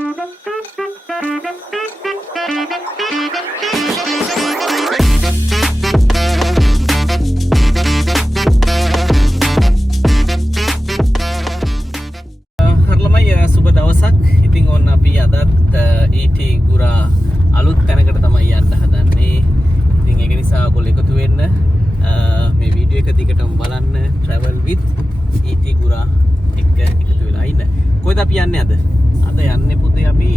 සුබ දවසක්. ඉතින් ඕන්න අපි අදත් ET ගුරා අලුත් තැනකට තමයි යන්න හදන්නේ. ඉතින් ඒක නිසා ඔයගොල්ලෝ එකතු වෙන්න මේ වීඩියෝ එක දිගටම බලන්න. travel with ET ගුරා එක එකතු වෙලා ඉන්න. කොහෙද අපි යන්නේ අද? අද යන්නේ පුතේ අපි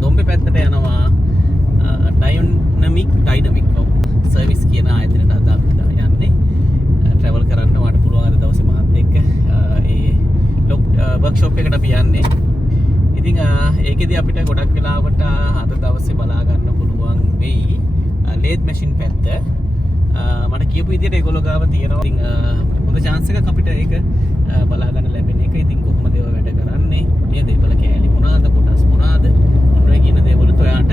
දොම්බේ පැත්තට යනවා. ඩයිනමික් සර්විස් කියන ආයතනයට අද අපි යන්නේ. travel කරන්න වාට පුළුවන් අද දවසේ මාත් එක්ක ඒ වර්ක්ෂොප් එකට අපි යන්නේ. ඉතින් ඒකෙදි අපිට ගොඩක් වෙලාවට අද දවසේ බලා ගන්න පුළුවන් වෙයි ලේත් මැෂින් පැත්ත. මට කියපු විදිහට ඒගොල්ලෝ ගාව තියෙනවා. ඉතින් හොඳ chance එකක් අපිට ඒක බලා ගන්න ලැබෙන එක. ඉතින් කොහොමද ඒව වැඩ කරන්නේ? මේ දේවල් කෑලි මොනවාද? කොටස් මොනවාද? මොනවා කියන දේවල් ඔයාලට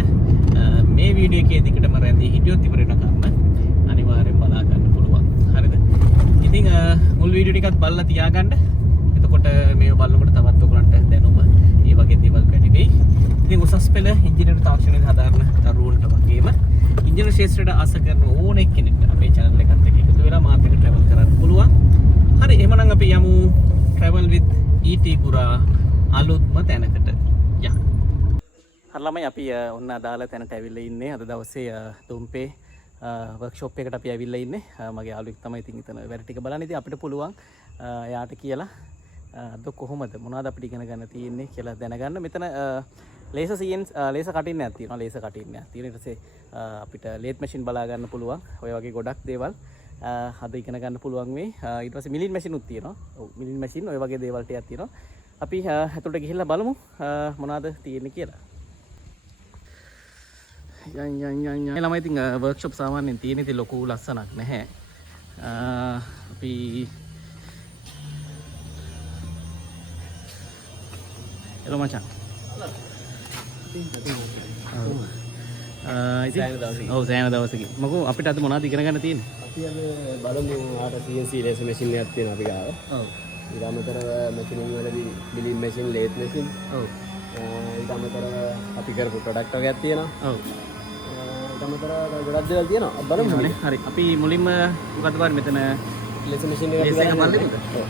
මේ වීඩියෝ එකේ දිගටම රැඳී හිටියොත් ඉවර වෙනකම් අනිවාර්යෙන් බලා ගන්න පුළුවන්. හරිද? ඉතින් මුල් වීඩියෝ ටිකත් බලලා තියාගන්න. එතකොට මේ බලනකොට තවත් ඔයගලන්ට දැනුම මේ වගේ දේවල් වැඩි වෙයි. ඉතින් උසස් පෙළ ඉංජිනේරු තාක්ෂණයේ හදාරන දරුවන්ට වගේම ඉංජිනේරු ශාස්ත්‍රයට ආස කරන ඕනෙක් කෙනෙක්ට අපේ channel එකත් එක්ක එකතු වෙලා මාත් එක්ක travel කරන්න පුළුවන්. හරි එහෙනම් අපි යමු travel with ET ගුරා අලුත්ම තැනකට. යන්න. හරි ළමයි අපි ඔන්න අදාළ තැනට ඇවිල්ලා ඉන්නේ. අද දවසේ දුම්පේ වර්ක්ෂොප් එකට අපි ඇවිල්ලා ඉන්නේ. මගේ යාළුවෙක් තමයි ඉතින් එතන වැඩ ටික බලන්නේ. ඉතින් අපිට පුළුවන් එයාට කියලා අද කොහොමද මොනවද අපිට ඉගෙන ගන්න තියෙන්නේ කියලා දැනගන්න. මෙතන ලේසර් කටින් එකක් තියෙනවා. ලේසර් කටින් එකක් තියෙන. ඊට පස්සේ අපිට ලේත් මැෂින් බලා ගන්න පුළුවන්. ඔය වගේ ගොඩක් දේවල් අද ඉගෙන ගන්න පුළුවන් වෙයි. ඊට පස්සේ මිලින් මැෂින් උත් තියෙනවා. ඔව් මිලින් මැෂින් ඔය වගේ දේවල් ටිකක් තියෙනවා. අපි ඇතුළට ගිහිල්ලා බලමු මොනවද තියෙන්නේ කියලා. යන් ළමයි ඉතින් වර්ක්ෂොප් සාමාන්‍යයෙන් තියෙන ඉතින් ලොකු ලස්සනක් නැහැ. අපි hello මචං. ඔව් සෑහෙන දවසකින්. මොකෝ අපිට අද මොනවද ඉගෙන ගන්න තියෙන්නේ? අපි අද බලමු ආට CNC ලේසර් මැෂින් එකක් තියෙනවා අපි ගාව. ඔව්. ඊට අමතරව මැෂිනින් වලදී මිලින් මැෂින් ලේත් මැෂින්. ඔව්. ඊට අමතරව අපි කරපු ප්‍රොඩක්ට් වර්ගයක් තියෙනවා. ඔව්. ඊට අමතරව ගොඩක් දේවල් තියෙනවා. බලමු නේ. හරි. අපි මුලින්ම මොකද බලන්නේ මෙතන ලේසර් මැෂින් එක ලේසර් එක බලන්නද? ඔව්.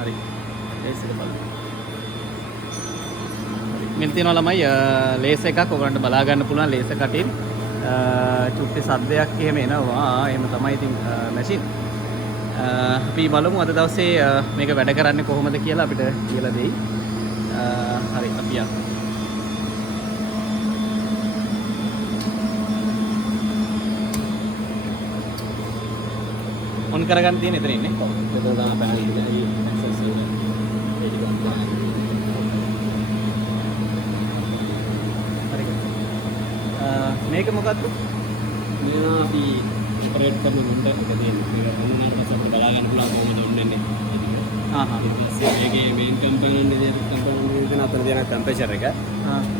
හරි. ලේසර් එක බලන්න. මෙන්න තියෙනවා ළමයි ලේසර් එකක් ඔයගලන්ට බලා ගන්න පුළුවන් ලේසර් කටින්. චුට්ටේ සද්දයක් එහෙම එනවා. එහෙම තමයි ඉතින් මැෂින්. අපි බලමු අද දවසේ මේක වැඩ කරන්නේ කොහොමද කියලා අපිට කියලා දෙයි. හරි අපි යමු. ඔන් කරගන්න තියෙන එතන ඉන්නේ. ඔව්. මෙතන තමයි පැනල් එකේ ඇක්සස් එක. ඒක ගන්න. මේක මොකක්ද? මේවා අපි ඔපරේට් කරන මුණ්ඩ එක දෙන්නේ. ඒක මුණ්ඩාට පස්සේ අපිට බලා ගන්න පුළුවන් කොහොමද ඔන්නේ. මේකේ මේන් කම්පොනන්ට් එක තියෙන අතර තියෙන ටෙම්පරේචර් එක.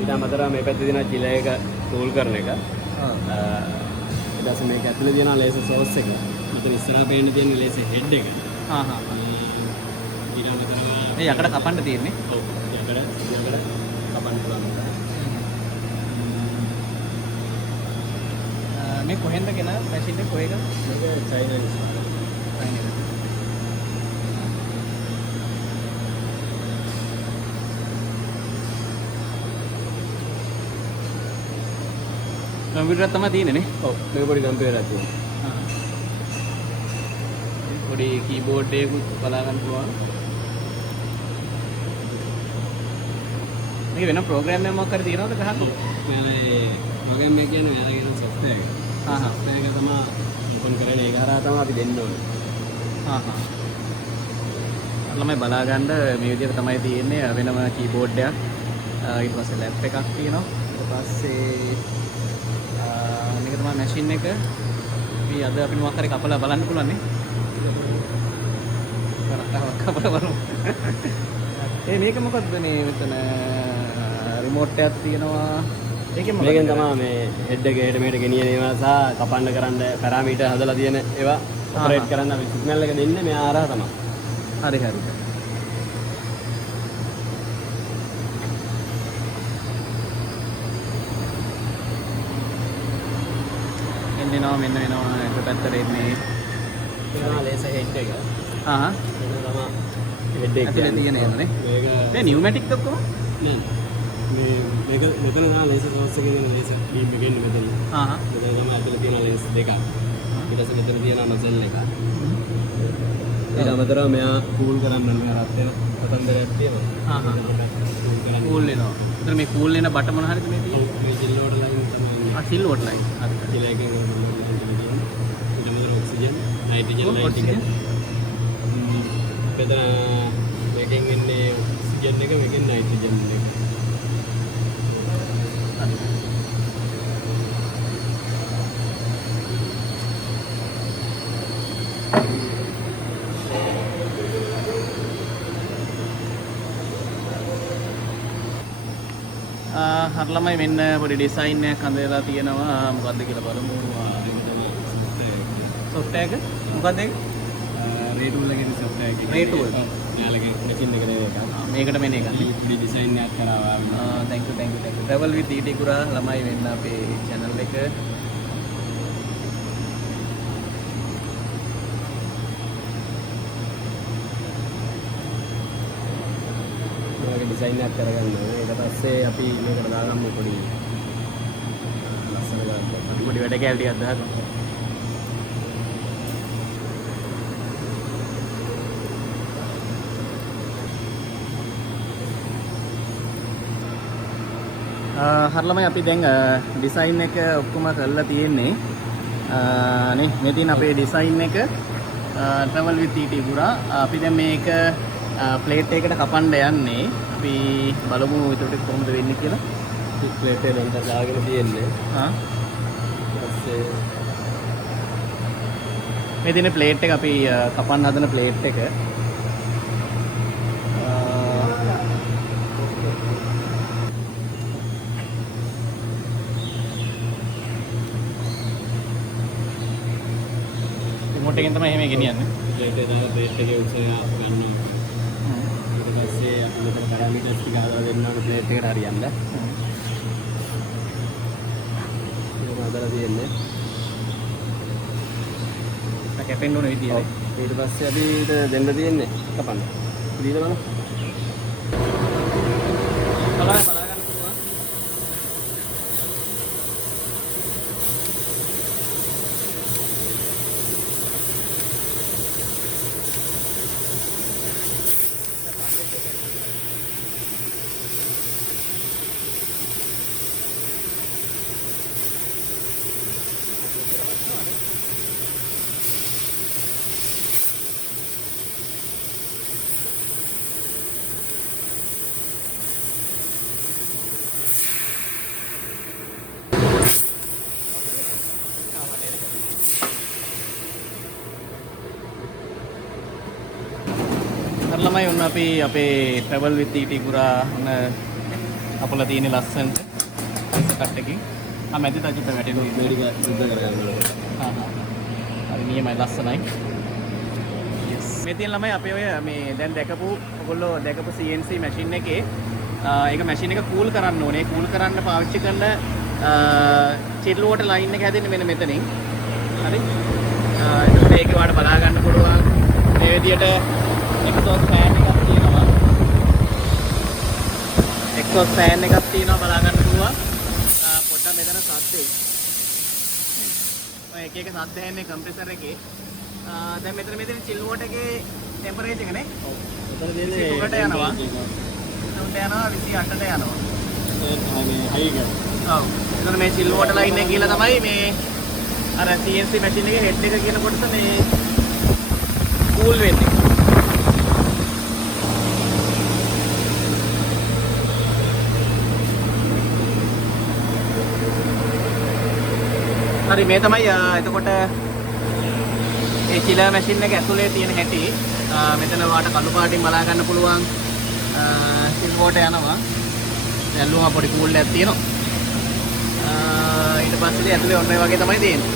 ඊට අමතරව මේ පැත්තේ තියෙන චිලර් එක කූල් කරන එක. ඊට පස්සේ මේක ඇතුලේ තියෙන ලේසර් සෝස් එක. මෙතන ඉස්සරහා පේන්න තියෙන ලේසර් හෙඩ් එක. ඊට අමතරව මේ යකඩ කපන්න තියෙන්නේ. ඔව් යකඩ කපන්න පුළුවන්. මේ කොහෙන්ද ගෙන මැෂින් එක කොහෙද? මේක චයිනා නිසා. කම්පියුටර් තමයි තියෙන්නේ නේ. ඔව් මේක පොඩි කම්පියුටර් එකක් තියෙනවා. පොඩි කීබෝඩ් එකකුත් බලා ගන්න පුළුවන්. මේක වෙන ප්‍රෝග්‍රෑම් එකක් මොකක්ද තියෙනවද ගහන්න? මෙයාලා ප්‍රෝග්‍රෑම් එක කියන්නේ මෙයාලා කියන සොෆ්ට්වෙයාර් එක. සොෆ්ට්වෙයාර් එක තමයි ඕපන් කරන්නේ. ඒක හරහා තමයි අපි දෙන්න ඕනේ. ළමයි බලා ගන්න මේ විදිහට තමයි තියෙන්නේ වෙනම කීබෝඩ් එකක්. ඊට පස්සේ ලැප් එකක් තියෙනවා. ඊට පස්සේ මේක තමයි මැෂින් එක. අපි අද අපි මොකක් හරි කපලා බලන්න පුළුවන් නේ. කපලා බලමු. මේක මොකද්ද මේ මෙතන රිමෝට් එකක් තියෙනවා. මේකෙන් තමයි මේ හෙඩ් එක හෙඩ මෙහෙට ගෙනියන ඒවා සහ කපන්න කරන්න පැරාමීටර් හදලා තියෙන ඒවා ඔපරේට් කරන්න අපි සිග්නල් එක දෙන්නේ මෙයා ආරහ තමයි. හරි හරි. පෙන්නනවා මෙන්න වෙනවා එක පැත්තට එන්නේ. මේවා ලේස හෙඩ් එක. ආහ්. ඒක තමයි හෙඩ් එක. ඇතුලේ තියෙන ඒවානේ. මේක මේ නියුමැටික් ඔක්කොම? නෑ. මේක මෙතන තමයි ලේස සෝස් එකේ තියෙන ලේස බීම් එකේ ඉන්නේ මෙතන. ආහ්. මෙතන තමයි ඇතුලේ තියෙන ලේස් දෙකක්. ඊට පස්සේ මෙතන තියෙන නොසල් එක. ඊට අමතරව මෙයා කූල් කරන්න මෙයා රත් වෙන පතන්දරයක් තියෙනවා. ආහ්. කූල් කරන්න. කූල් වෙනවා. ඒතර මේ කූල් වෙන බට මොන හරිද මේ තියෙන්නේ? මේ ජෙල් වෝටර් ලයින් තමයි. ආ සිල් වෝට් ලයින්. හරි. ජෙල් එකෙන් ඊට අමතරව ඔක්සිජන්, නයිට්‍රජන් ලයින් ටික. මෙතන මේකෙන් එන්නේ ඔක්සිජන් එක මේකෙන් නයිට්‍රජන් එක. හරි ළමයි මෙන්න පොඩි ඩිසයින් එකක් හදලා තියෙනවා මොකද්ද කියලා බලමු. software එක මොකද්ද ඒක? රේටූල් එකේ software එක. රේටූල්. යාලගේ මැෂින් එකට ඒක. මේකට මෙන්න එක. පොඩි ඩිසයින් එකක් කරාවා. thank you. travel with ET කුරා ළමයි වෙන්න අපේ channel එක. ඔයගේ ඩිසයින් එකක් කරගන්න ඕනේ. ඊට පස්සේ අපි මේකට දාගමු පොඩි ලස්සන ගානක්. අපි පොඩි වැඩ කැල් ටිකක් දාගමු. හරි ළමයි අපි දැන් ඩිසයින් එක ඔක්කොම කරලා තියෙන්නේ. නේ මේ තියෙන අපේ ඩිසයින් එක travel with ET පුරා. අපි දැන් මේක ප්ලේට් එකකට කපන්න යන්නේ. අපි බලමු ඒකට කොහොමද වෙන්නේ කියලා. ප්ලේට් එක දැන් දාගෙන තියෙන්නේ. හා ඊපස්සේ මේ තියෙන ප්ලේට් එක අපි කපන්න හදන ප්ලේට් එක. රිමෝට් එකෙන් තමයි එහෙම ගෙනියන්නේ. ප්ලේට් එක දාලා ප්ලේට් එකේ උස ගන්නවා. ඊට පස්සේ අපි මෙතන පැරාමීටර්ස් ටික හදලා දෙන්න ඕනේ ප්ලේට් එකට හරියන්න. ඒක හදලා තියෙන්නේ. කැපෙන්න ඕන විදියට. ඊට පස්සේ අපි දෙන්න තියෙන්නේ කපන්න. ඉතින් බලන්න. බලා ගන්න පුළුවන්. ළමයි ඔන්න අපි අපේ travel with ET පුරා ඔන්න අපල තියෙන ලස්සනට කට් එකකින් මැදි තජුත වැටෙනවා මේක සුද්ධ කරගන්න ඕනේ. හරි නියමයි ලස්සනයි. yes මේ තියෙන ළමයි අපි ඔය මේ දැන් දැකපු ඔයගොල්ලෝ දැකපු CNC මැෂින් එකේ ඒක මැෂින් එක කූල් කරන්න ඕනේ. කූල් කරන්න පාවිච්චි කරන චිල් වෝටර් ලයින් එක හැදෙන්නේ මෙන්න මෙතනින්. හරි. එතකොට ඒකේ වාට බලා ගන්න පුළුවන් මේ විදියට exhaust fan එකක් තියෙනවා. exhaust fan එකක් තියෙනවා බලා ගන්න පුළුවන්. පොඩ්ඩක් මෙතන සද්දේ. ඔය එක එක සද්ද හැන්නේ කම්ප්‍රෙසර් එකේ. දැන් මෙතන මේ තියෙන chill water එකේ ටෙම්පරේචර් එක නේ. ඔව්. මෙතන තියෙන්නේ 22ට යනවා. 22ට යනවා 28ට යනවා. මේ හයි එක. ඔව්. එතන මේ chill water line එක කියලා තමයි මේ අර CNC මැෂින් එකේ head එක කියන කොටස මේ cool වෙන්නේ. හරි මේ තමයි එතකොට ඒ චිලර් මැෂින් එක ඇතුලේ තියෙන හැටි මෙතන වාට කළු පාටින් බලා ගන්න පුළුවන් සිල් වෝටර් යනවා දැන් ලුණු පොඩි කූල් එකක් තියෙනවා ඊට පස්සේ ඇතුලේ ඔන්න ඔය වගේ තමයි තියෙන්නේ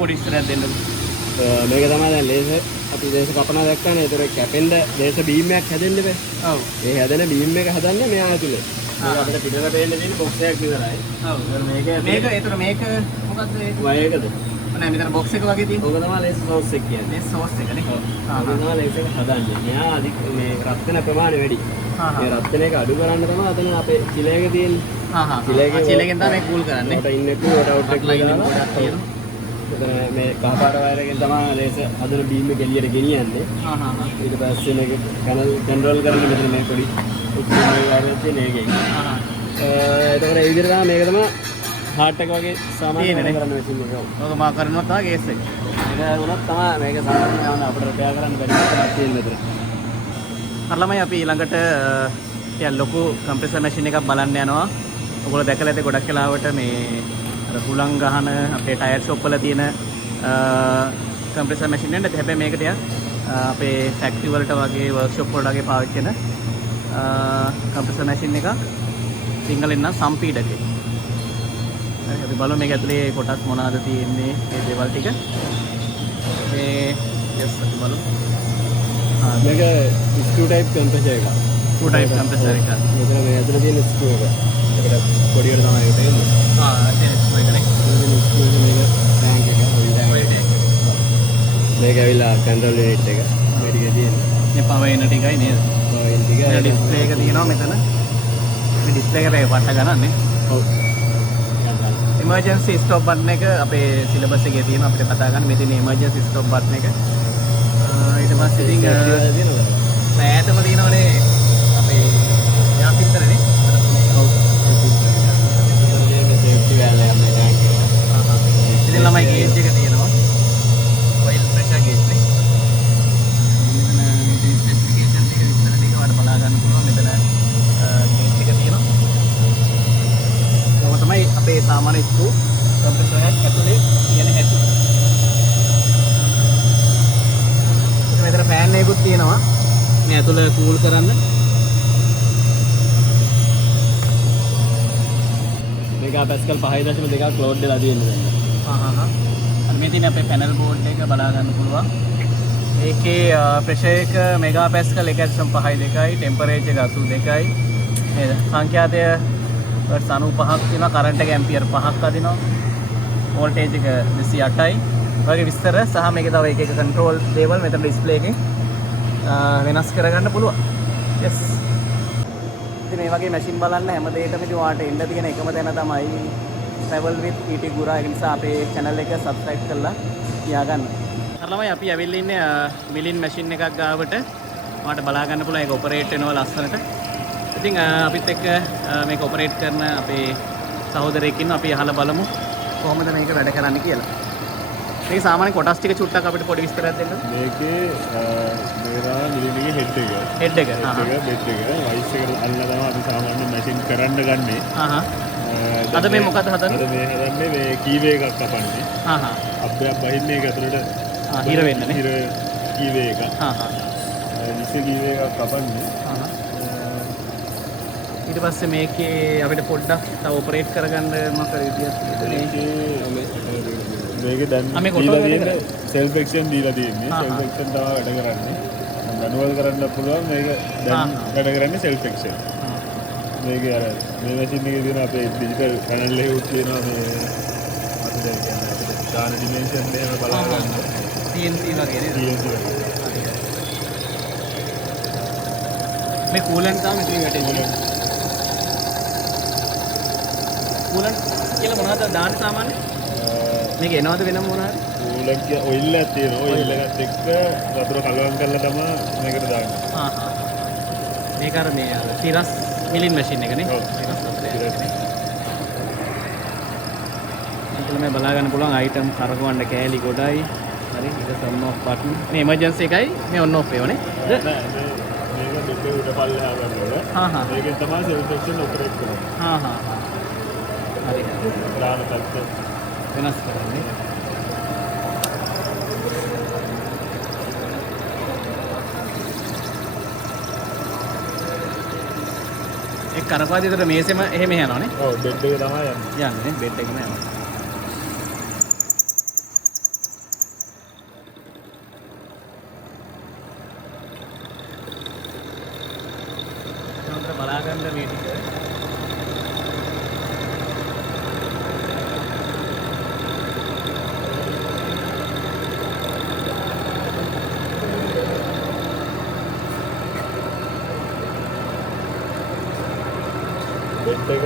පොඩි ඉස්සරහට දෙන්න මේක තමයි දැන් ලේසර් අපි ලේසර් කපනවා දැක්කනේ. ඒතර කැපෙන්න ලේසර් බීම් එකක් හැදෙන්න බෑ. ඔව්. ඒ හැදෙන බීම් එක හදන්නේ මෙයා ඇතුලේ. මේක අපිට පිටට පේන්න තියෙන බොක්ස් එකක් විතරයි. ඔව්. මේක ඒතර මේක මොකද්ද මේ? වයයකද? නෑ මෙතන බොක්ස් එක වගේ තියෙන. ඕක තමයි ලේසර් සෝස් එක කියන්නේ. මේ සෝස් එකනේ. ඔව්. ඒක තමයි ලේසර් එක හදන්නේ. මෙයා අධික මේ රත් වෙන ප්‍රමාණය වැඩි. මේ රත් වෙන එක අඩු කරන්න තමයි අතන අපේ චිලේක තියෙන්නේ. චිලේකෙන් තමයි කූල් කරන්නේ. උඩ ඉන්න එක උඩ අවුට් එක දාලා තියෙනවා. එතන මේ කහපාට වයර් එකෙන් තමයි ලේසර් හදන බීම් එක එළියට ගෙනියන්නේ. ඊට පස්සේ මේක කන්ට්‍රෝල් කරන්නේ මෙතන මේ පොඩි උත්තරේ වයර් එක තියෙන එකේ. එතකොට ඒ විදිහට තමයි මේක තමයි හાર્ට් එක වගේ සාමාන්‍ය වැඩ කරන්න මැෂින් එක. ඔක මා කරනවා තමයි කේස් එක. මේක වුණත් තමයි මේක සාමාන්‍යයෙන් අපිට රිපෙයාර් කරන්න බැරි එකක් තියෙන මෙතන. ළමයි අපි ඊළඟට ටිකක් ලොකු කම්ප්‍රෙසර් මැෂින් එකක් බලන්න යනවා. ඔයගොල්ලෝ දැකලා ඇති ගොඩක් වෙලාවට මේ අර හුලං ගහන අපේ ටයර් ෂොප් වල තියෙන කම්ප්‍රෙසර් මැෂින් එකක්. හැබැයි මේක ටිකක් අපේ ෆැක්ටරි වලට වගේ වර්ක්ෂොප් වලට වගේ පාවිච්චි කරන කම්ප්‍රෙසර් මැෂින් එකක්. සිංහලෙන් නම් සම්පීඩකේ. හරි අපි බලමු මේක ඇතුලේ කොටස් මොනවාද තියෙන්නේ මේ දේවල් ටික. මේ යස් අපි බලමු. මේක ස්ක්‍රූ ටයිප් කම්ප්‍රෙසර් එකක්. ස්ක්‍රූ ටයිප් කම්ප්‍රෙසර් එකක්. මෙතන මේ ඇතුලේ තියෙන ස්ක්‍රූ එක. ඒකට පොඩියට තමයි ඒක එන්නේ. තියෙන ස්ක්‍රූ එකනේ. ස්ක්‍රූ එක මේක ටැංක් එක. මේක ඇවිල්ලා කන්ට්‍රෝල් යුනිට් එක. මේ ටික තියෙන්නේ. මේ පවර් එන ටිකයි නේද? පවර් එන ටික. ඩිස්ප්ලේ එක තියෙනවා මෙතන. මේ ඩිස්ප්ලේ එකට වට ගන්නන්නේ. ඔව්. emergency stop button එක අපේ සිලබස් එකේ තියෙනවා අපිට කතා ගන්න. මේ තියෙන emergency stop button එක. ඊට පස්සේ ඉතින් ඈතම තියෙනවනේ අපේ යා පිටරනේ. ඔව්. මේ සේෆ්ටි වැල් එක මේ ටැංක් එක. ඉතින් ළමයි ගේජ් එක තියෙනවා. oil pressure gauge නේ. මෙතන මේ ස්පෙસિෆිකේෂන් ටික විස්තර ටික වඩ බලා ගන්න පුළුවන්. මෙතන ගේජ් එක තියෙනවා. ඒක තමයි අපේ සාමාන්‍ය ස්ක්‍රූ කම්ප්‍රෙසර් එකක් ඇතුලේ තියෙන හැටි. මෙතන ෆෑන් එකකුත් තියෙනවා. මේ ඇතුළ කූල් කරන්න. මේක පැස්කල් 5.2ක් ලෝඩ් වෙලා තියෙනවා. අර මේ තියෙන අපේ පැනල් බෝඩ් එක බලා ගන්න පුළුවන්. ඒකේ ප්‍රෙෂර් එක මෙගා පැස්කල් 1.5යි, ටෙම්පරේචර් එක 82යි. නේද? සංඛ්‍යාතය වර්ට්ස් 95ක් තියෙනවා. කරන්ට් එක ඇම්පියර් 5ක් අදිනවා. වෝල්ටේජ් එක 208යි. වගේ විස්තර සහ මේකේ තව එක එක කන්ට්‍රෝල් දේවල් මෙතන ඩිස්ප්ලේ එකෙන් වෙනස් කරගන්න පුළුවන්. yes. ඉතින් මේ වගේ මැෂින් බලන්න හැම දෙයකම ඉතින් ඔයාලට එන්න තියෙන එකම තැන තමයි travel with ET Gura. ඒ නිසා අපේ channel එක subscribe කරලා තියාගන්න. ළමයි අපි ඇවිල්ලා ඉන්නේ මිලින් මැෂින් එකක් ගාවට. ඔයාලට බලා ගන්න පුළුවන් ඒක ඔපරේට් වෙනවා ලස්සනට. ඉතින් අපිත් එක්ක මේක ඔපරේට් කරන අපේ සහෝදරයෙක් ඉන්නවා. අපි අහලා බලමු කොහොමද මේක වැඩ කරන්නේ කියලා. මේක සාමාන්‍ය කොටස් ටික චුට්ටක් අපිට පොඩි විස්තරයක් දෙන්න. මේකේ මේවා මිලිමගේ හෙඩ් එක. හෙඩ් එක. බෙඩ් එක. වයිස් එකට අල්ලලා තමයි අපි සාමාන්‍ය මැෂින් කරන්න ගන්නේ. අද මේ මොකද හදන්නේ? අද මේ හදන්නේ මේ කීවේ එකක් කපන්නේ. අබ්බයක් බහින්නේ ඒක ඇතුළට හිර වෙන්නනේ. හිර කීවේ එක. විශේෂ කීවේ එකක් කපන්නේ. ඊට පස්සේ මේකේ අපිට පොඩ්ඩක් තව ඔපරේට් කරගන්න මොකක් හරි විදියක් තියෙන්නේ. මේක දැන් දීලා තියෙන්නේ සෙල්ෆ් එක්ෂන් දීලා තියෙන්නේ. සෙල්ෆ් එක්ෂන් තමයි වැඩ කරන්නේ. මැනුවල් කරන්න පුළුවන් මේක දැන් වැඩ කරන්නේ සෙල්ෆ් එක්ෂන්. මේක අර මේ මැෂින් එකේ තියෙන අපේ ඩිජිටල් පැනල් එකේ උත් තියෙනවා මේ අපි දැන් කියන්නේ අපිට දාන ඩිමෙන්ෂන් දෙක බලා ගන්න. CNC වගේ නේද? CNC වගේ. මේ කූලන්ට් තමයි මෙතන වැටෙන්නේ. කූලන්ට් කියලා මොනවද දාන්න සාමාන්‍ය? මේක එනවද වෙනම මොනවාද? කූලන්ට් ඔයිල් එකක් තියෙනවා. ඔයිල් එකත් එක්ක වතුර කලවම් කරලා තමයි මේකට දාන්නේ. මේක අර මේ තිරස් මිලින් මැෂින් එකනේ. ඔව්. තිරස් වතුරේ. මේක මේ බලා ගන්න පුළුවන් අයිටම් කරකවන්න කෑලි ගොඩයි. හරි. ඒක සම් ඔෆ් බටන්. මේ එමර්ජන්සි එකයි මේ ඔන් ඔෆ් ඒවනේ. නෑ මේක දෙකේ උඩ පල්ලෙහා ගන්නවා. මේකෙන් තමයි සෙල්ෆ් එක්ෂන් ඔපරේට් කරන්නේ. හරි. දාන පැත්ත වෙනස් කරන්නේ. ඒ කරපාදී විතර මේසෙම එහෙම යනවනේ. ඔව් බෙඩ් එක තමයි යන්නේ. යන්නේ බෙඩ් එකම යනවා. හොඳට බලා ගන්න මේ ටික. බෙඩ් එක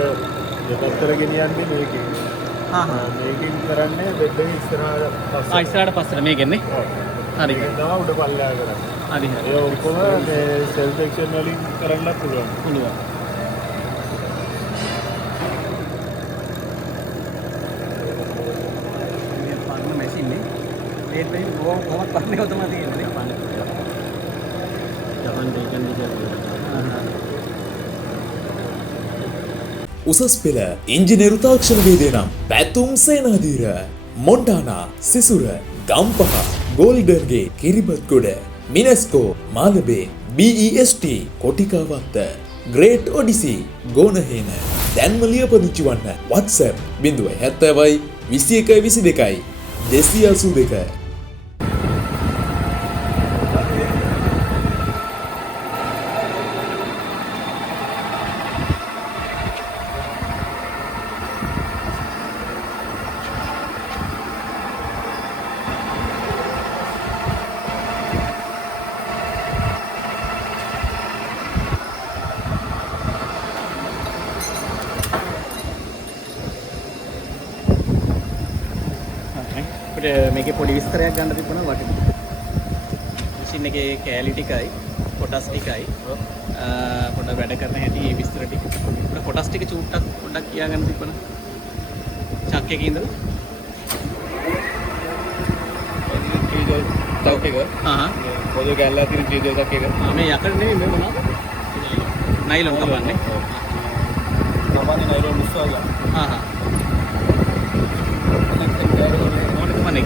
දෙපැත්තට ගෙනියන්නේ මේකෙන්. මේකෙන් කරන්නේ බෙඩ් එක ඉස්සරහට පස්සට. ඉස්සරහට පස්සට මේකෙන්නේ. හරි. මේකෙන් තමයි උඩ පල්ලෙහා කරන්නේ. හරි හරි. ඒ ඔක්කොම මේ සෙල් සෙක්ෂන් වලින් කරන්න පුළුවන්. පුළුවන්. මේ පරණ මැෂින් නේ. මේක මේ කොහොමද පරණේ ඔතම තියෙන්නේ. ජපන් ඩීකන්ඩිෂන්. උසස් පෙළ ඉංජිනේරු තාක්ෂණ වේදේ නම් පැතුම් Senadheera මොන්ටානා සිසුර Gampaha ගෝල්ඩර්ගේ Kiribathgoda මිනස්කෝ Malabe BEST කොටිකාවත්ත great odyssey ගෝනහේන දැන්ම ලියපදිංචි වන්න WhatsApp 070 21 22 282. මේකේ පොඩි විස්තරයක් ගන්න තිබුණා වටින. මැෂින් එකේ කැලි ටිකයි කොටස් ටිකයි පොඩ වැඩ කරන හැටි මේ විස්තර ටික. පොඩ කොටස් ටික චූට්ටක් පොඩ්ඩක් කියා ගන්න තිබුණා. චක් එකේ ඉඳලා තව් එක. පොදු ගැල්ලා තියෙන ට්‍රීජර් එකක් එක. මේ යකඩ නෙමෙයි මේ මොනවද? නයිලොන් කපන්නේ. සාමාන්‍ය නයිලොන් මුස්වාලා. ඕනේ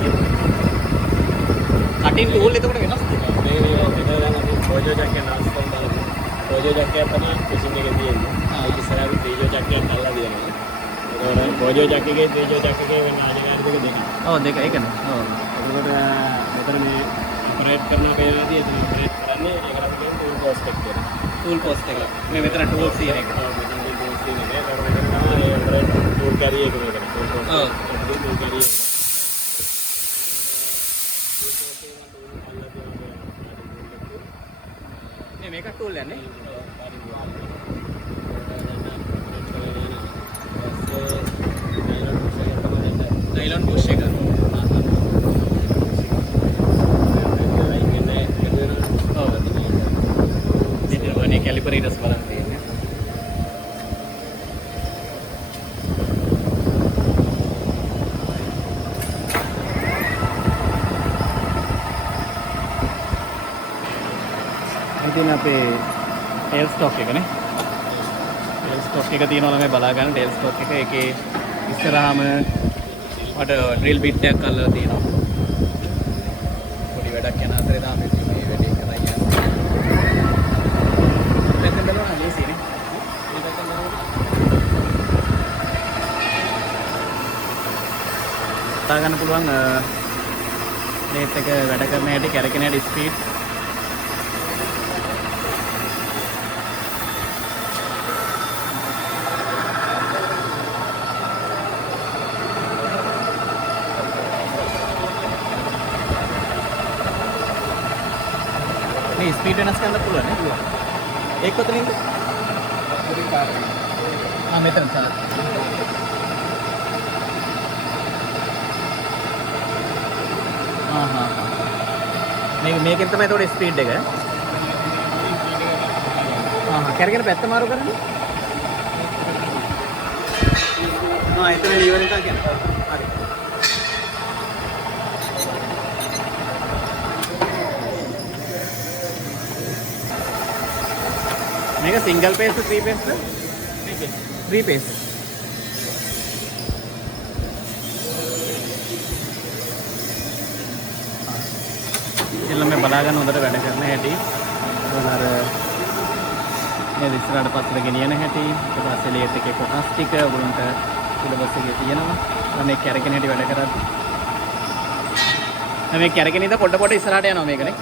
කටින් ටූල් එතකොට වෙනස්ද? මේ දැන් අපි ප්‍රොජෙක්ට් එකක් යන අවස්ථාවක් බලමු. ප්‍රොජෙක්ට් එකක් තමයි මැෂින් එකේ තියෙන්නේ. ඒක ඉස්සරහට ත්‍රිජෝ චක්‍රයක් අල්ලලා දෙනවා. ඒකෝර ප්‍රොජෙක්ට් එකේ ත්‍රිජෝ චක්‍රයේ වෙන ආජනකාර දෙක දෙකක්. ඔව් දෙක ඒකනේ. ඔව්. ඒකෝර මෙතන මේ ඔපරේට් කරන කේලාදී එතන ඔපරේට් කරන්නේ ඒකට අපි කියන්නේ ටූල් පෝස්ට් එක කියලා. ටූල් පෝස්ට් එක. මේ මෙතන ටූල් සීන එක. ඔව් මෙතන ටූල් සීන එක. ඒකට මෙතන තමයි ඒ ඔපරේට් ටූල් කැරි එක මේකට. Tool post. ඔව්. ටූල් කැරි එක. මේක ටූල් යන්නේ. නයිලොන් පුෂ් එක. ඔව්. ඉතින් වනේ කැලිපරේටර්ස් බලන්න තියෙන්නේ. ඉතින් අපේ ටේල් ස්ටොක් එකනේ. ටේල් ස්ටොක් එක තියෙනවා ළමයි බලා ගන්න ටේල් ස්ටොක් එක. ඒකේ ඉස්සරහාම මට ඩ්‍රිල් බිට් එකක් අල්ලලා තියෙනවා. පොඩි වැඩක් යන අතරේ තමයි මේ වැඩේ කරලා යන්නේ. මෙතන බලන්න ලේසිනේ. මේ දැක්කම තා ගන්න පුළුවන් ප්ලේට් එක වැඩ කරන හැටි කැරකෙන හැටි ස්පීඩ්. මේ ස්පීඩ් වෙනස් කරන්න පුළුවන් නේ පුළුවන්. ඒක කොතනින්ද? මෙතන තමයි. මේකෙන් තමයි ඒතකොට ස්පීඩ් එක. කැරගෙන පැත්ත මාරු කරන්නේ. එතන ලීවර් එක කියන්නේ. හරි. මේක සිංගල් පේස් ද 3 පේස් ද? 3 පේස්. එල්ල මේ බලා ගන්න හොඳට වැඩ කරන හැටි. අර මේ ඉස්සරහට පස්සට ගෙනියන හැටි. ඊට පස්සේ ලේත් එකේ කොටස් ටික උගලන්ට සිලබස් එකේ තියෙනවා. මේ කැරකෙන හැටි වැඩ කරද්දි. මේ කැරකෙන ඉඳ පොඩ පොඩ ඉස්සරහට යනවා මේකනේ.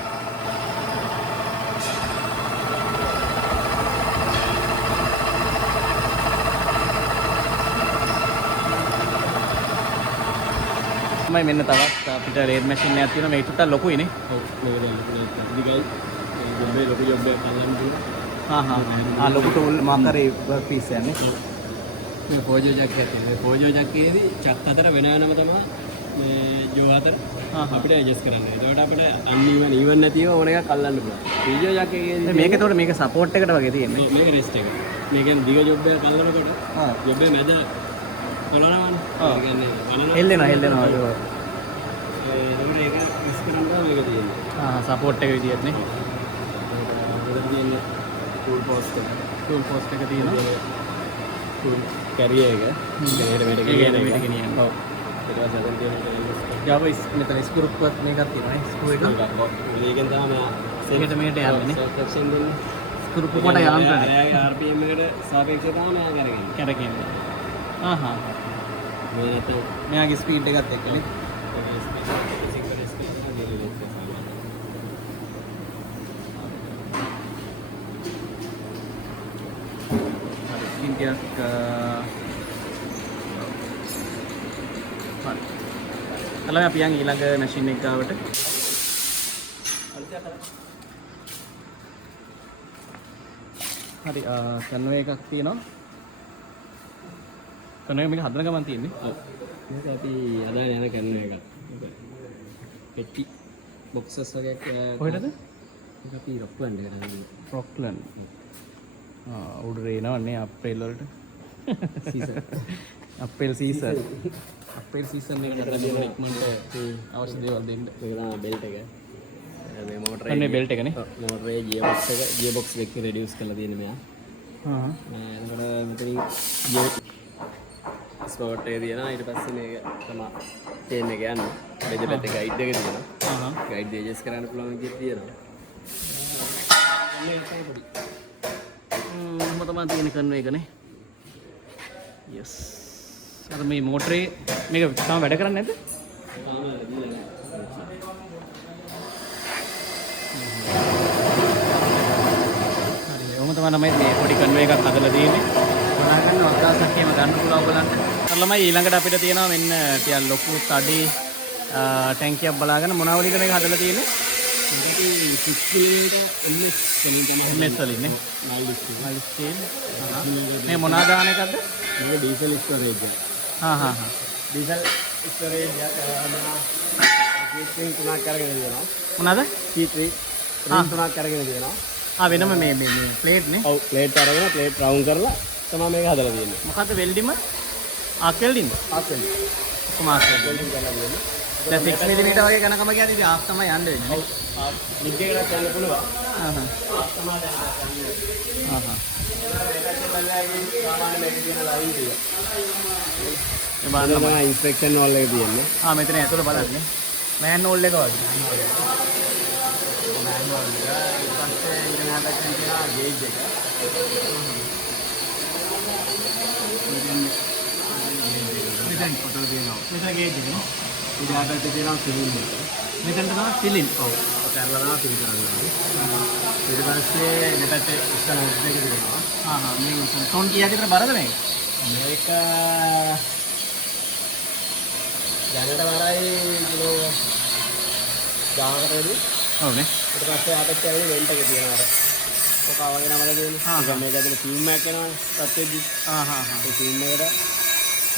තමයි මෙන්න තවත් අපිට රේඩ් මැෂින් එකක් තියෙනවා මේක ටිකක් ලොකුයිනේ. ඔව් මේක දැන් දිගයි. ජොබ්බේ ලොකු ජොබ් එකක් අල්ලන්න තියෙනවා. ලොකු ටූල් මාකරේ වර්ක් පීස් යන්නේ. මේ පෝජෝ ජැක් එකක් තියෙනවා. පෝජෝ ජැක් එකේදී චක් අතර වෙන වෙනම තමයි මේ ජෝ අතර අපිට ඇඩ්ජස්ට් කරන්න. ඒකට අපිට අන්ඊවන් නැතිව ඕන එකක් අල්ලන්න පුළුවන්. පීජෝ ජැක් එකේදී මේක ඒතකොට මේක සපෝට් එකට වගේ තියෙන්නේ. මේක රෙස්ට් එක. මේ කියන්නේ දිග ජොබ් එකක් අල්ලනකොට ජොබ් එක මැද පනනවනේ. ඒ කියන්නේ පනන හෙල්ලෙනවා ඒක. ඒකට ඒක මිස් කරන්න මේක තියෙන්නේ. සපෝට් එක විදියට නේ. ඒකට තියෙන්නේ ටූල් පෝස්ට් එක. ටූල් පෝස්ට් එක තියෙනවා. ටූල් කැරියර් එක. ඒකට මේක ගෙනියන්න. ඔව්. ඊට පස්සේ අතන තියෙන Java මෙතන ස්ක්‍රූප් මේකක් තියෙනවා නේ. ස්ක්‍රූ එක. මේකෙන් තමයි මේකට මේකට යන්නේ නේ. සබ්ස්ක්‍රිප්ෂන් දෙන්නේ. ස්ක්‍රූප් කොට යන්නේ. එයාගේ RPM එකට සාපේක්ෂව තමයි මෙයා කරගන්නේ. කැරකෙන්නේ. මේ නැත්නම් මෙයාගේ ස්පීඩ් එකත් එක්කනේ. ඉන්දියාක් හරි. කලින් අපි යන් ඊළඟ මැෂින් එක ගාවට. හරි කන්වේ එකක් තියෙනවා. කන්වේ මේක හදන ගමන් තියෙන්නේ. ඔව්. මේක අපි අදාළ යන කරන එකක්. පෙට්ටි බොක්සස් වගේක් කොහෙටද? ඒක අපි රොක්ලන්ඩ් කරන්නේ. රොක්ලන්ඩ්. උඩ රේනවන්නේ අප්‍රේල් වලට. සීසන්. අප්‍රේල් සීසන්. අප්‍රේල් සීසන් එකට කරලා ඉක්මනට අවශ්‍ය දේවල් දෙන්න. මේක තමයි බෙල්ට් එක. මේ මෝටරේ අනේ බෙල්ට් එකනේ. මෝටරේ ගියර් බොක්ස් එක රෙඩියුස් කරලා තියෙන මෙයා. එතකොට මෙතනින් ගියර් ස්පෝට් එක තියෙනවා. ඊට පස්සේ මේක තමයි චේන් එක යන්නේ. මෙජර්මන්ට් එක ගයිඩ් එක තියෙනවා. ගයිඩ් ඇඩ්ජස්ට් කරන්න පුළුවන් විදිහට තියෙනවා. මොකද තමයි තියෙන කන්වේ එකනේ. යස්. අර මේ මෝටරේ මේක තාම වැඩ කරන්නේ නැද්ද? ඔහොම තමයි මේ පොඩි කන්වේ එකක් හදලා තියෙන්නේ. ගණන් ගන්න අවකාශයක් එහෙම ගන්න පුළුවන් බලන්න. ඊළඟට ඊළඟට අපිට තියෙනවා මෙන්න ටිකක් ලොකු තඩි ටැංකියක් බලාගෙන මොනවද මේක හදලා තියෙන්නේ? මේක 6 කිලෝමීටර් MS වලින් නේ. මයිල් ස්කේල්. මේ මොනවා දාන එකක්ද? මේක ඩීසල් ස්ටෝරේජ් එක. ඩීසල් ස්ටෝරේජ් එක කීට්‍රින් තුනක් කරගෙන දෙනවා. මොනවාද? කීට්‍රින් තුනක් කරගෙන දෙනවා. වෙනම මේ ප්ලේට් නේ. ඔව් ප්ලේට් අරගෙන ප්ලේට් රවුන්ඩ් කරලා තමයි මේක හදලා තියෙන්නේ. මොකද්ද වෙල්ඩිම? ආකෙල්ඩින්ද? ආසෙන්. කොහොම ආකෙල්ඩින් වෙල්ඩින් කරලා දෙන්නේ. දැන් 6 මිලිමීටර් වගේ ඝනකම කියන්නේ ඉතින් ආෆ් තමයි යන්න වෙන්නේ නේ. ලිග් එකකට යන්න පුළුවන්. ආහ්. ආෆ් තමයි යන්න. ආහ්. සාමාන්‍ය මේක තියෙන ලයින් ටික. මේ බලන්න තමයි ඉන්ස්පෙක්ෂන් වල එක තියෙන්නේ. මෙතන ඇතුළ බලන්න. මෑන්වෝල් එක වගේ. මෑන්වල් එක ඊට පස්සේ ඉගෙන ගන්න තියෙනවා ගේජ් එක. මෙතන ෆොටෝ දෙනවා. මෙතන ගේජ් එක නේ. ඊට ආපස්සේ තියෙනවා සිලින් එක. මෙතන තමයි සිලින්. ඔව්. කරලා තමයි සිල් කරන්නේ. ඊට පස්සේ දෙපැත්තේ ඉස්සර දෙක දෙනවා. මේක ටෝන් කීයක් විතර බරද මේක? මේක දැනට වරයි කිලෝ 10කට වැඩි. ඔව් නේ. ඊට පස්සේ ආපෙත් ඇවිල්ලා වෙන්ට් එක තියෙනවා අර. කොකා වගේ නමල දෙන්නේ. මේක ඇතුලේ ෆිල්ම් එකක් එනවා තත්ත්වෙදි. ඒ ෆිල්ම් එකට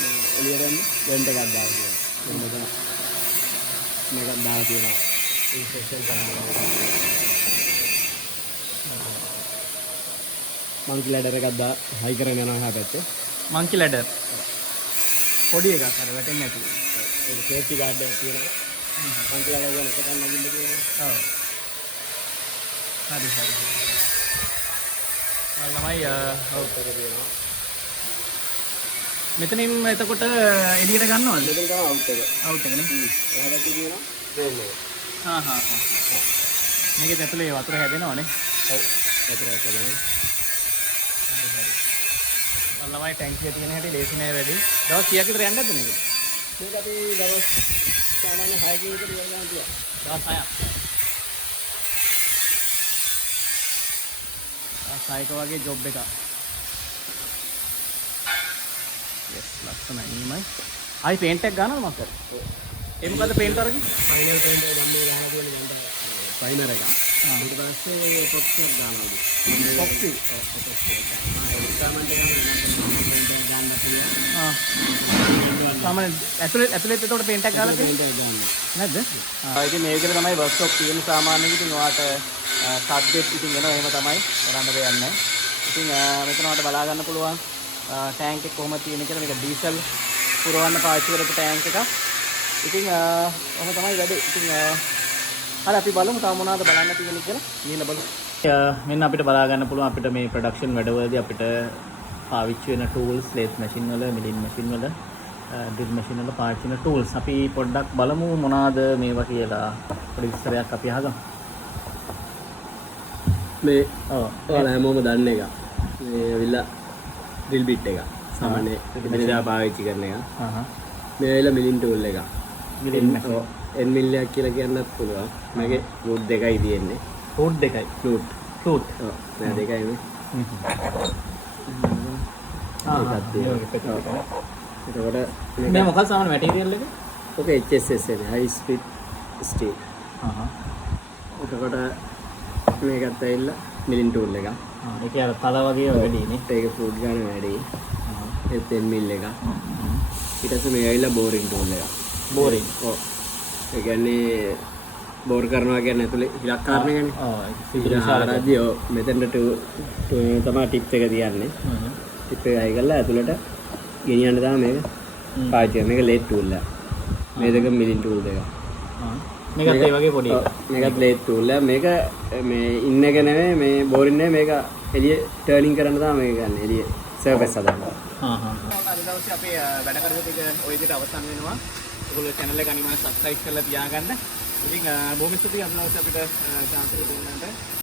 මේ එළියට එන්නේ වෙන්ට් එකක් දාලා තියෙනවා. මේකක් දාලා තියෙනවා. ඉන්ස්පෙක්ෂන් කරනවා. මංකි ලැඩර් එකක් හයි කරගෙන යනවා එහා පැත්තේ. Monkey ladder. පොඩි එකක් අර වැටෙන්නේ නැති. ඒක සේෆ්ටි ගාඩ් එකක් තියෙනවා. මංකි ලැඩර් එක එකක් නගින්න තියෙනවා. ඔව්. හරි. ළමයි ඔව් ඒක තියෙනවා. මෙතනින් එතකොට එළියට ගන්නවද? මෙතන තමයි අවුට් එක. අවුට් එක නේ. එහා පැත්තේ තියෙනවා ඩ්‍රේන් එක. මේකේ ඇතුලේ වතුර හැදෙනවනේ. ඔව්. වතුර හැදෙනවා. ළමයි ටැංකිය තියෙන හැටි ලේසි නෑ වැඩි. දවස් කීයක් විතර යන්නද මේක? මේක අපි දවස් සාමාන්‍ය 6 කින් විතර ඉවර ගන්න තියා. දවස් 6ක්. දවස් 6ක වගේ ජොබ් එකක්. යස් ලස්සනයි නීමයි. ආයි පේන්ට් එක ගන්නවද මක්කර? ඒ මොකද්ද පේන්ට් අරගෙන? ෆයිනල් පේන්ට් එක ගම්මේ ගහලා තියෙන මන්ට ෆයිනල් එක. ඊට පස්සේ එපොක්සි එක දානවා. එපොක්සි. ඉස්ටාමන්ට් එක ගන්න තියෙනවා. සාමාන්‍ය ඇතුලේ එතකොට පේන්ට් එකක් ගාලා තියෙන්නේ පේන්ට් එක ගන්න. නැද්ද? ඉතින් මේ විදිහට තමයි වර්ක්ෂොප් තියෙන සාමාන්‍යයෙන්. ඉතින් ඔයාට සද්දෙත් ඉතින් එනවා එහෙම තමයි කරන්න දෙයක් නැහැ. ඉතින් මෙතන ඔයාලට බලා ගන්න පුළුවන් ටැංක් එක කොහොමද තියෙන්නේ කියලා. මේක ඩීසල් පුරවන්න පාවිච්චි කරපු ටැංක් එකක්. ඉතින් ඔහොම තමයි වැඩේ. ඉතින් හරි අපි බලමු තව මොනවද බලන්න තියෙන්නේ කියලා. ගිහින් බලමු. මෙන්න අපිට බලා ගන්න පුළුවන් අපිට මේ ප්‍රොඩක්ෂන් වැඩවලදී අපිට පාවිච්චි වෙන ටූල්ස්, ලේත් මැෂින් වල, මිලින් මැෂින් වල, ඩ්‍රිල් මැෂින් වල පාවිච්චි වෙන ටූල්ස්. අපි පොඩ්ඩක් බලමු මොනවද මේවා කියලා. පොඩි විස්තරයක් අපි අහගමු. මේ ඔව්. ඔයාලා හැමෝම දන්න එක. මේ ඇවිල්ලා ඩ්‍රිල් බිට් එක. සාමාන්‍ය ඉදිරියට පාවිච්චි කරන එක. මේ ඇවිල්ලා මිලින් ටූල් එක. මිලින් මැෂින්. ඔව්. N මිලියක් කියලා කියන්නත් පුළුවන්. මේකේ රූට් දෙකයි තියෙන්නේ. ෆූඩ් දෙකයි. රූට්. ෆූඩ්. ඔව්. මේ දෙකයි මේ. ඒකත් තියෙනවා. එතකොට මේ මොකක්ද සාමාන්‍ය මැටීරියල් එක? ඔක HSS එක high speed steel. එතකොට මේකත් ඇවිල්ලා මිලින් ටූල් එක. ඒක අර තල වගේ වැඩිනේ. ඒක ෆුඩ් ගන්න වැඩි. ඒත් 10 මිල් එක. ඊට පස්සේ මේ ඇවිල්ලා බෝරින් ටූල් එක. බෝරින්. ඔව්. ඒ කියන්නේ බෝර් කරනවා කියන්නේ ඇතුලේ ඉලක්ක කරන එකනේ. ඔව්. ආරාධ්‍ය ඔව් මෙතෙන්ට තමයි ටිප් එක තියන්නේ. ටිප් එක අය කරලා ඇතුලට ගෙනියන්න තමයි මේක පාවිච්චි කරන්නේ. මේක ලේත් ටූල් එක. මේ දෙක මිලින් ටූල් දෙක. මේකත් ඒ වගේ පොඩි එකක්. මේකත් ලේත් ටූල් එක. මේක මේ ඉන්න එක නෙමෙයි මේ බෝරින් නෙමෙයි මේක එළිය ටර්නින් කරන්න තමයි මේක ගන්න. එළිය සර්ෆස් හදන්න. අද දවසේ අපේ වැඩ කටයුතු ටික ওই විදිහට අවසන් වෙනවා. ඔයගොල්ලෝ channel එක අනිවාර්යෙන් subscribe කරලා තියාගන්න. ඉතින් බොහොම ස්තුතියි අද දවසේ අපිට chance එක දුන්නාට.